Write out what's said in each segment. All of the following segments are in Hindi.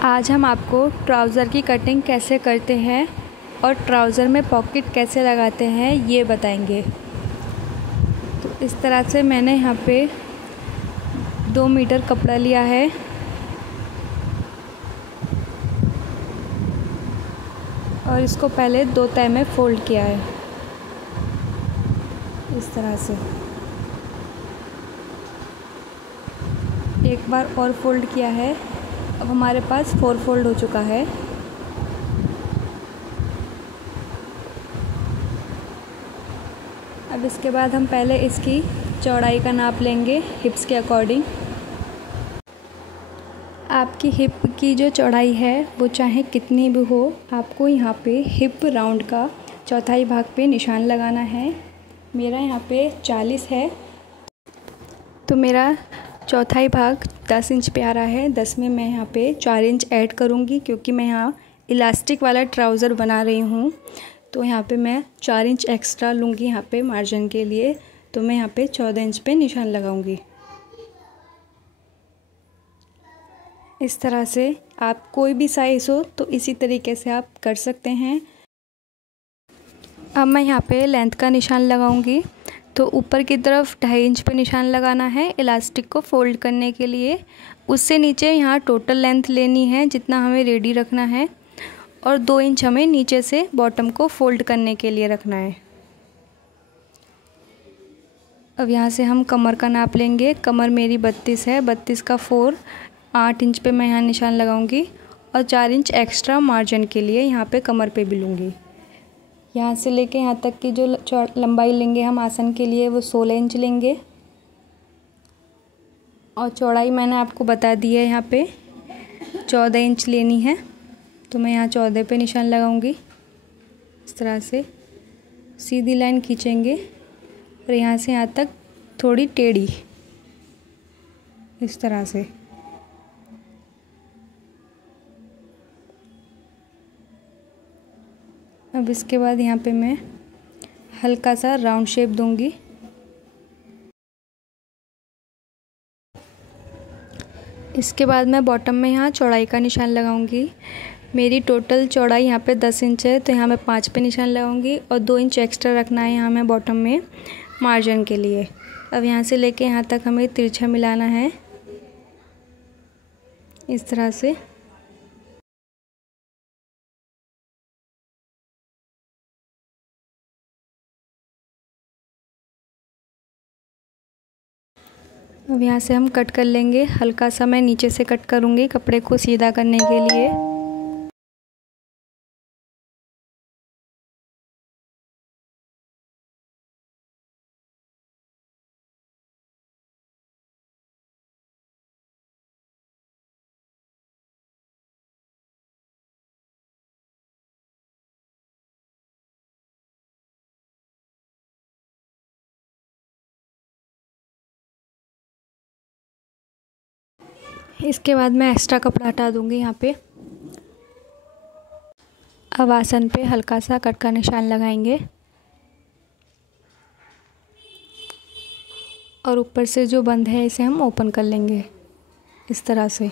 आज हम आपको ट्राउज़र की कटिंग कैसे करते हैं और ट्राउज़र में पॉकेट कैसे लगाते हैं ये बताएंगे। तो इस तरह से मैंने यहाँ पे 2 मीटर कपड़ा लिया है और इसको पहले 2 तह में फ़ोल्ड किया है इस तरह से। एक बार और फ़ोल्ड किया है। अब हमारे पास 4 फोल्ड हो चुका है। अब इसके बाद हम पहले इसकी चौड़ाई का नाप लेंगे हिप्स के अकॉर्डिंग। आपकी हिप की जो चौड़ाई है वो चाहे कितनी भी हो, आपको यहाँ पे हिप राउंड का चौथाई भाग पे निशान लगाना है। मेरा यहाँ पे 40 है तो मेरा चौथाई भाग 10 इंच पे आ रहा है। 10 में मैं यहाँ पे 4 इंच ऐड करूँगी क्योंकि मैं यहाँ इलास्टिक वाला ट्राउज़र बना रही हूँ, तो यहाँ पे मैं 4 इंच एक्स्ट्रा लूँगी यहाँ पे मार्जिन के लिए। तो मैं यहाँ पे 14 इंच पे निशान लगाऊँगी। इस तरह से आप कोई भी साइज़ हो तो इसी तरीके से आप कर सकते हैं। अब मैं यहाँ पे लेंथ का निशान लगाऊँगी। तो ऊपर की तरफ 2.5 इंच पे निशान लगाना है इलास्टिक को फ़ोल्ड करने के लिए। उससे नीचे यहाँ टोटल लेंथ लेनी है जितना हमें रेडी रखना है, और 2 इंच हमें नीचे से बॉटम को फ़ोल्ड करने के लिए रखना है। अब यहाँ से हम कमर का नाप लेंगे। कमर मेरी 32 है, 32 का 4, 8 इंच पे मैं यहाँ निशान लगाऊंगी और 4 इंच एक्स्ट्रा मार्जिन के लिए यहाँ पे कमर पे भी लूँगी। यहाँ से लेके यहाँ तक की जो लंबाई लेंगे हम आसन के लिए वो 16 इंच लेंगे, और चौड़ाई मैंने आपको बता दी है यहाँ पे 14 इंच लेनी है। तो मैं यहाँ 14 पे निशान लगाऊंगी। इस तरह से सीधी लाइन खींचेंगे और यहाँ से यहाँ तक थोड़ी टेढ़ी, इस तरह से। अब इसके बाद यहाँ पे मैं हल्का सा राउंड शेप दूंगी। इसके बाद मैं बॉटम में यहाँ चौड़ाई का निशान लगाऊंगी। मेरी टोटल चौड़ाई यहाँ पे 10 इंच है, तो यहाँ मैं 5 पे निशान लगाऊंगी और 2 इंच एक्स्ट्रा रखना है यहाँ मैं बॉटम में मार्जिन के लिए। अब यहाँ से लेके यहाँ तक हमें तिरछा मिलाना है इस तरह से। अब यहाँ से हम कट कर लेंगे। हल्का सा मैं नीचे से कट करूँगी कपड़े को सीधा करने के लिए। इसके बाद मैं एक्स्ट्रा कपड़ा हटा दूँगी यहाँ पे। अब आसन पे हल्का सा कट का निशान लगाएंगे और ऊपर से जो बंद है इसे हम ओपन कर लेंगे इस तरह से।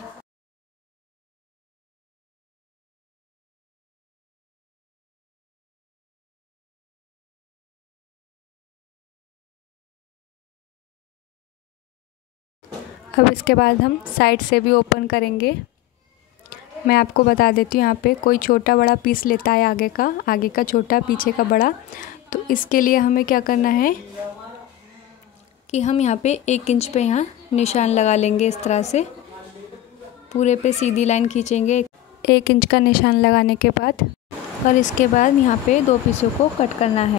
अब इसके बाद हम साइड से भी ओपन करेंगे। मैं आपको बता देती हूँ, यहाँ पे कोई छोटा बड़ा पीस लेता है आगे का छोटा पीछे का बड़ा। तो इसके लिए हमें क्या करना है कि हम यहाँ पे 1 इंच पे यहाँ निशान लगा लेंगे इस तरह से। पूरे पे सीधी लाइन खींचेंगे 1 इंच का निशान लगाने के बाद, और इसके बाद यहाँ पे 2 पीसों को कट करना है।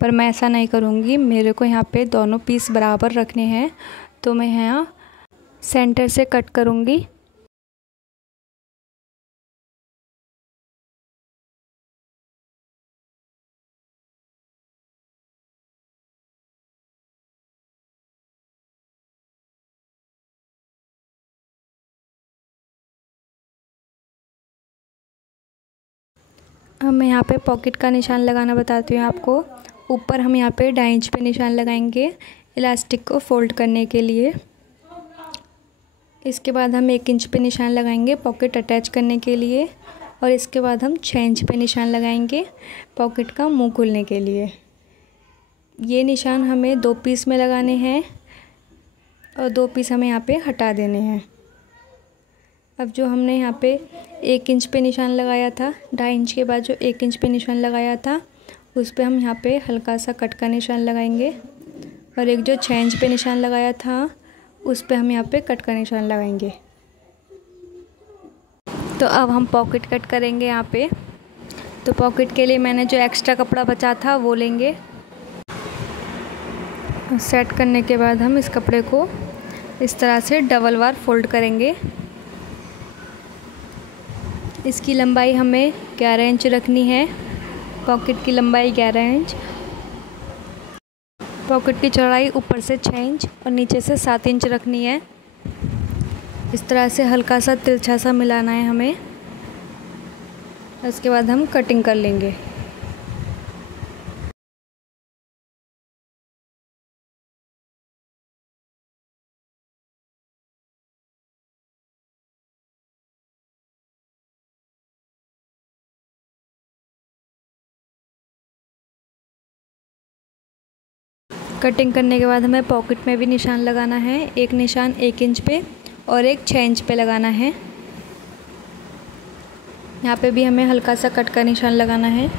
पर मैं ऐसा नहीं करूँगी, मेरे को यहाँ पे दोनों पीस बराबर रखने हैं, तो मैं यहाँ सेंटर से कट करूँगी। अब मैं यहाँ पे पॉकेट का निशान लगाना बताती हूँ आपको। ऊपर हम यहाँ पे 2.5 इंच पे निशान लगाएंगे इलास्टिक को फ़ोल्ड करने के लिए। इसके बाद हम 1 इंच पे निशान लगाएंगे पॉकेट अटैच करने के लिए, और इसके बाद हम 6 इंच पे निशान लगाएंगे पॉकेट का मुंह खोलने के लिए। ये निशान हमें 2 पीस में लगाने हैं और 2 पीस हमें यहाँ पे हटा देने हैं। अब जो हमने यहाँ पे 1 इंच पे निशान लगाया था, 2.5 इंच के बाद जो 1 इंच पे निशान लगाया था, उस पे हम यहाँ पे हल्का सा कट का निशान लगाएंगे, और एक जो 6 इंच पे निशान लगाया था उस पे हम यहाँ पे कट का निशान लगाएंगे। तो अब हम पॉकेट कट करेंगे यहाँ पे। तो पॉकेट के लिए मैंने जो एक्स्ट्रा कपड़ा बचा था वो लेंगे। सेट करने के बाद हम इस कपड़े को इस तरह से डबल बार फोल्ड करेंगे। इसकी लंबाई हमें 11 इंच रखनी है, पॉकेट की लंबाई 11 इंच, पॉकेट की चौड़ाई ऊपर से 6 इंच और नीचे से 7 इंच रखनी है। इस तरह से हल्का सा तिरछा सा मिलाना है हमें। इसके बाद हम कटिंग कर लेंगे। कटिंग करने के बाद हमें पॉकेट में भी निशान लगाना है। एक निशान 1 इंच पे और एक 6 इंच पे लगाना है। यहाँ पे भी हमें हल्का सा कट का निशान लगाना है।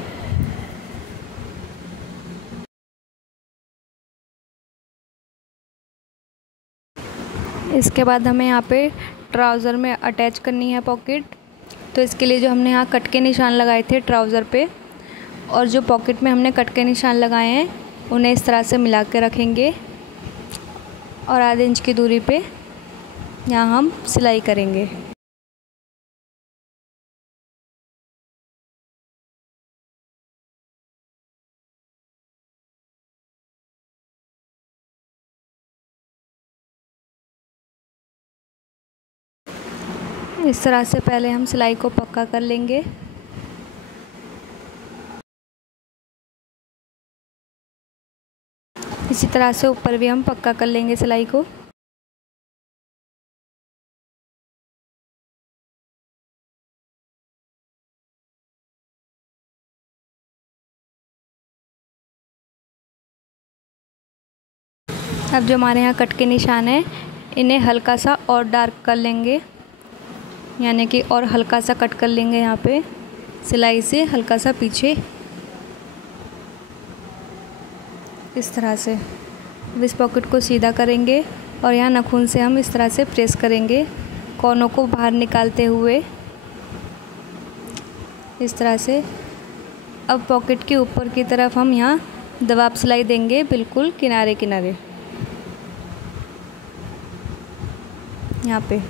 इसके बाद हमें यहाँ पे ट्राउज़र में अटैच करनी है पॉकेट। तो इसके लिए जो हमने यहाँ कट के निशान लगाए थे ट्राउज़र पे, और जो पॉकेट में हमने कट के निशान लगाए हैं उन्हें इस तरह से मिला के रखेंगे, और आधे इंच की दूरी पे यहाँ हम सिलाई करेंगे। इस तरह से पहले हम सिलाई को पक्का कर लेंगे। इसी तरह से ऊपर भी हम पक्का कर लेंगे सिलाई को। अब जो हमारे यहाँ कट के निशान हैं इन्हें हल्का सा और डार्क कर लेंगे, यानी कि और हल्का सा कट कर लेंगे यहाँ पे सिलाई से हल्का सा पीछे, इस तरह से। अब इस पॉकेट को सीधा करेंगे और यहाँ नाखून से हम इस तरह से प्रेस करेंगे, कोनों को बाहर निकालते हुए, इस तरह से। अब पॉकेट के ऊपर की तरफ हम यहाँ दबाव सिलाई देंगे, बिल्कुल किनारे किनारे यहाँ पे।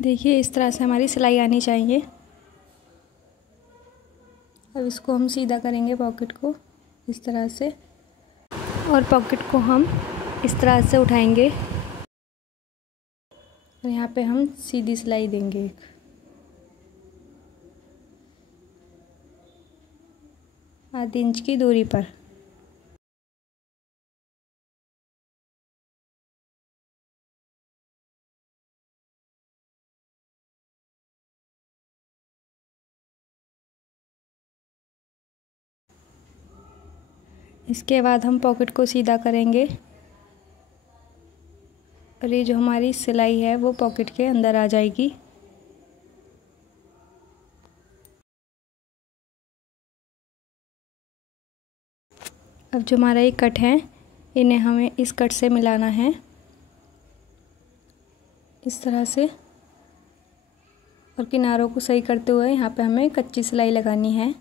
देखिए इस तरह से हमारी सिलाई आनी चाहिए। अब इसको हम सीधा करेंगे पॉकेट को इस तरह से, और पॉकेट को हम इस तरह से उठाएंगे और यहाँ पे हम सीधी सिलाई देंगे एक। आधे इंच की दूरी पर। इसके बाद हम पॉकेट को सीधा करेंगे और ये जो हमारी सिलाई है वो पॉकेट के अंदर आ जाएगी। अब जो हमारा ये कट है इन्हें हमें इस कट से मिलाना है इस तरह से, और किनारों को सही करते हुए यहाँ पे हमें कच्ची सिलाई लगानी है।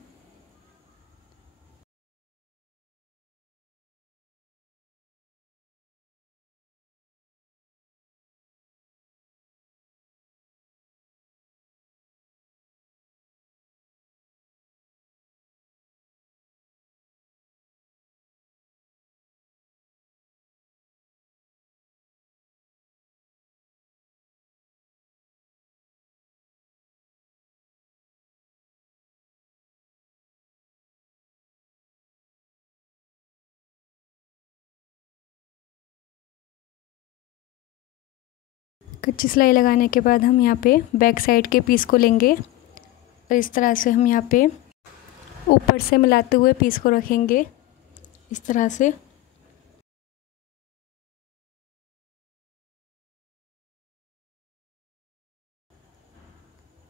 कच्ची सिलाई लगाने के बाद हम यहाँ पे बैक साइड के पीस को लेंगे और इस तरह से हम यहाँ पे ऊपर से मिलाते हुए पीस को रखेंगे इस तरह से।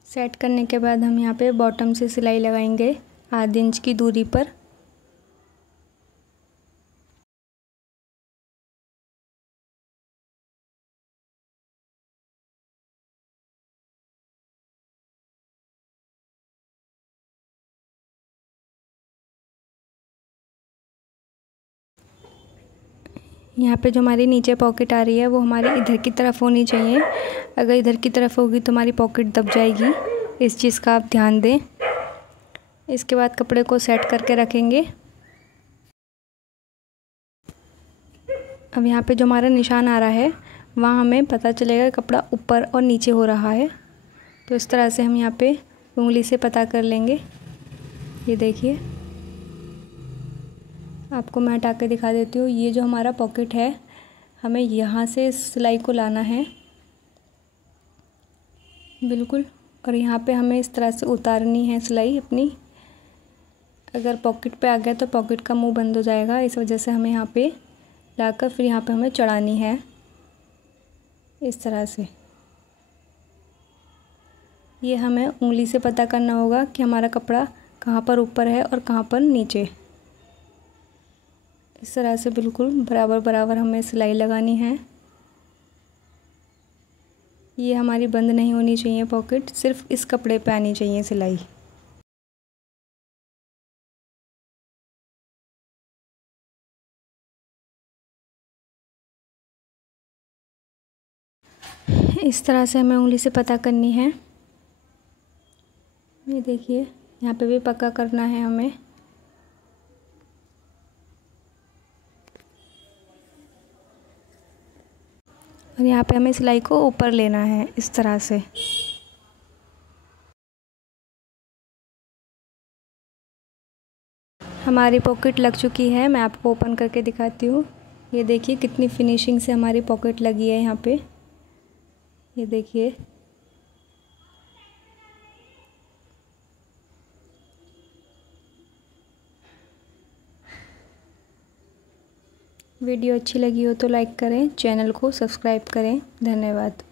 सेट करने के बाद हम यहाँ पे बॉटम से सिलाई लगाएंगे आधे इंच की दूरी पर। यहाँ पे जो हमारी नीचे पॉकेट आ रही है वो हमारी इधर की तरफ होनी चाहिए। अगर इधर की तरफ होगी तो हमारी पॉकेट दब जाएगी, इस चीज़ का आप ध्यान दें। इसके बाद कपड़े को सेट करके रखेंगे। अब यहाँ पे जो हमारा निशान आ रहा है वहाँ हमें पता चलेगा कपड़ा ऊपर और नीचे हो रहा है। तो इस तरह से हम यहाँ पे उंगली से पता कर लेंगे। ये देखिए, आपको मैं हटा के दिखा देती हूँ। ये जो हमारा पॉकेट है हमें यहाँ से सिलाई को लाना है बिल्कुल, और यहाँ पे हमें इस तरह से उतारनी है सिलाई अपनी। अगर पॉकेट पे आ गया तो पॉकेट का मुंह बंद हो जाएगा, इस वजह से हमें यहाँ पे लाकर फिर यहाँ पे हमें चढ़ानी है इस तरह से। ये हमें उंगली से पता करना होगा कि हमारा कपड़ा कहाँ पर ऊपर है और कहाँ पर नीचे। इस तरह से बिल्कुल बराबर बराबर हमें सिलाई लगानी है। ये हमारी बंद नहीं होनी चाहिए पॉकेट, सिर्फ इस कपड़े पे आनी चाहिए सिलाई। इस तरह से हमें उंगली से पता करनी है। ये देखिए, यहाँ पे भी पक्का करना है हमें। और यहाँ पे हमें सिलाई को ऊपर लेना है इस तरह से। हमारी पॉकेट लग चुकी है, मैं आपको ओपन करके दिखाती हूँ। ये देखिए कितनी फिनिशिंग से हमारी पॉकेट लगी है यहाँ पे। ये देखिए, वीडियो अच्छी लगी हो तो लाइक करें, चैनल को सब्सक्राइब करें। धन्यवाद।